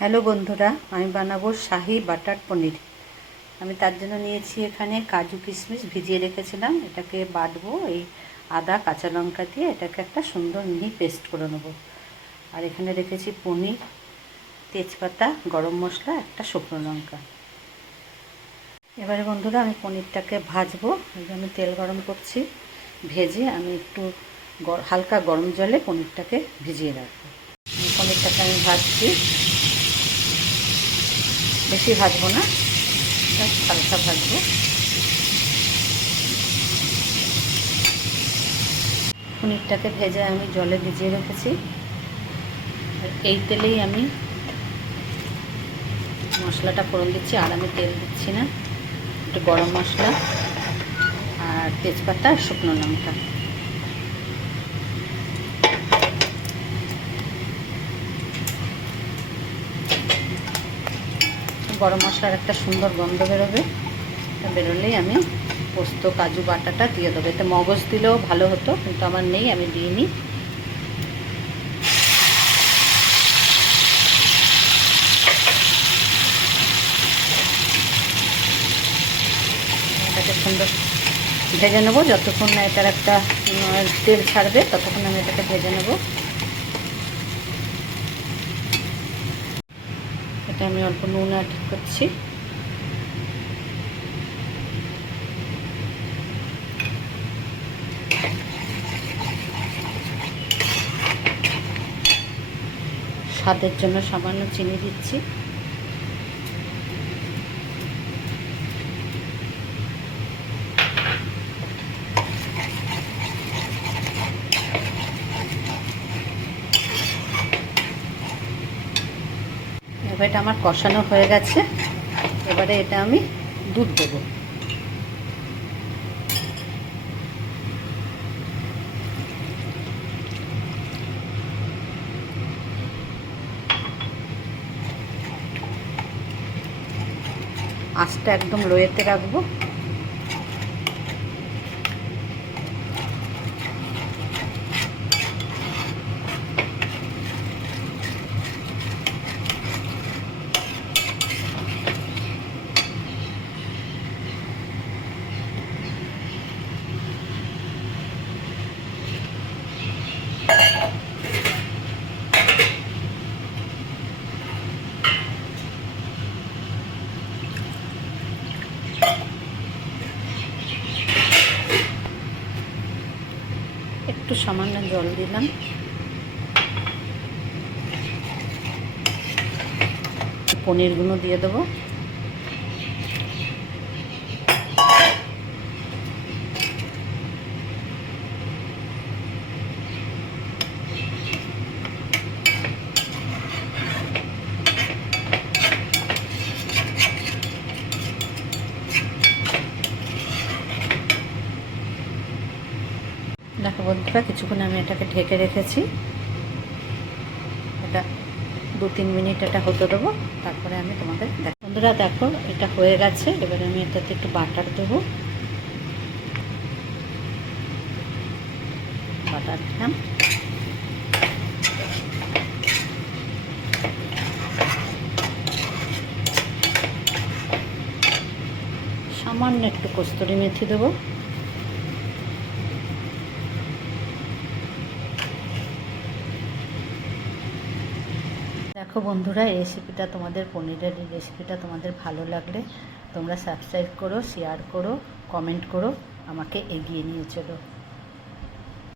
Hello বন্ধুরা, আমি বানাবো শাহি বাটার পনির। আমি তার জন্য নিয়েছি এখানে কাজু কিশমিশ ভিজিয়ে রেখেছিলাম। এটাকে বাটবো এই আদা কাঁচা লঙ্কা দিয়ে এটাকে একটা সুন্দর মিহি পেস্ট করে নেবো। আর এখানে রেখেছি পনির, তেজপাতা, গরম মশলা, একটা শুকনো লঙ্কা। এবারে বন্ধুরা আমি পনিরটাকে ভাজবো। আমি তেল গরম করছি। ভেজে আমি একটু হালকা গরম জলে পনিরটাকে ভিজিয়ে রাখবো। পনিরটাকে আমি ভাজছি, বেশি ভাজবো না, হালকা ভাজবো। পনিরটাকে ভেজে আমি জলে ভিজিয়ে রেখেছি। এই তেলেই আমি মশলাটা ফোড়ন দিচ্ছি, আর আমি তেল দিচ্ছি না। একটু গরম মশলা আর তেজপাতা আর শুকনো লঙ্কা। গরম মশলার একটা সুন্দর গন্ধ বেরোবে, বেরোলেই আমি পোস্ত কাজু বাটাটা দিয়ে দেবো। এতে মগজ দিলেও ভালো হতো, কিন্তু আমার নেই, আমি দিইনি। এটাকে সুন্দর ভেজে নেবো, যতক্ষণ না এটার একটা তেল ছাড়বে ততক্ষণ আমি এটাকে ভেজে নেবো। এটা আমি অল্প নুন অ্যাড করছি। স্বাদের জন্য সামান্য চিনি দিচ্ছি। এবার এটা আমার কষানো হয়ে গেছে। এবারে এটা আমি দুধ দেবো। আঁচটা একদম লোয়েতে রাখবো। একটু সামান্য জল দিলাম। পনিরগুলো দিয়ে দেবো। দেখো বন্ধুরা, কিছুক্ষণ আমি এটাকে ঢেকে রেখেছি। এটা 2-3 মিনিট এটা হতে দেবো, তারপরে আমি তোমাদের দেখো। বন্ধুরা দেখো, এটা হয়ে গেছে। এবারে আমি এটাতে একটু বাটার দেবো। বাটার দিলাম। সামান্য একটু কস্তুরি মেথি দেবো। দেখো বন্ধুরা, এই রেসিপিটা তোমাদের পনিরের রেসিপিটা তোমাদের ভালো লাগলে তোমরা সাবস্ক্রাইব করো, শেয়ার করো, কমেন্ট করো, আমাকে এগিয়ে নিয়ে চলো।